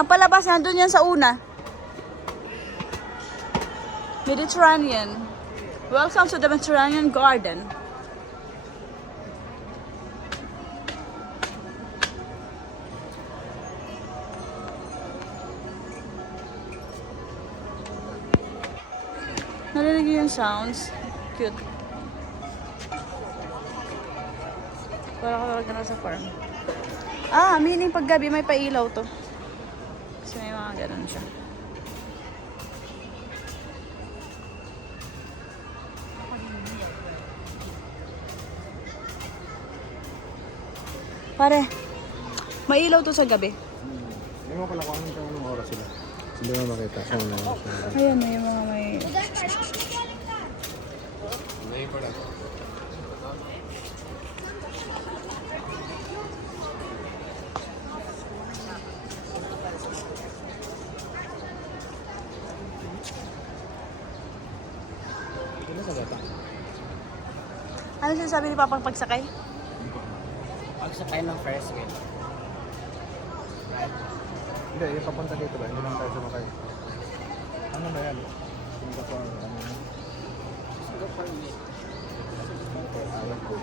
Ang palabas, nandun yan sa una. Mediterranean. Welcome to the Mediterranean Garden. Narinig niyo yung sounds. Cute. Para ko talaga na sa farm. Meaning pag gabi may pailaw to. Kasi may mga ganun siya. Pare, mailaw to sa gabi. Hindi mo pala kung anong oras sila. Hindi mo makita. Ayan, may mga may... Ano sa gata? Ano sinasabi ni Papang pagsakay? Pagsakay ng first wheel. Right? Hindi, yung papunta dito ba? Hindi lang tayo sumakay. Ano ba yan? Singapore, ano? Singapore wheel. Alam ko.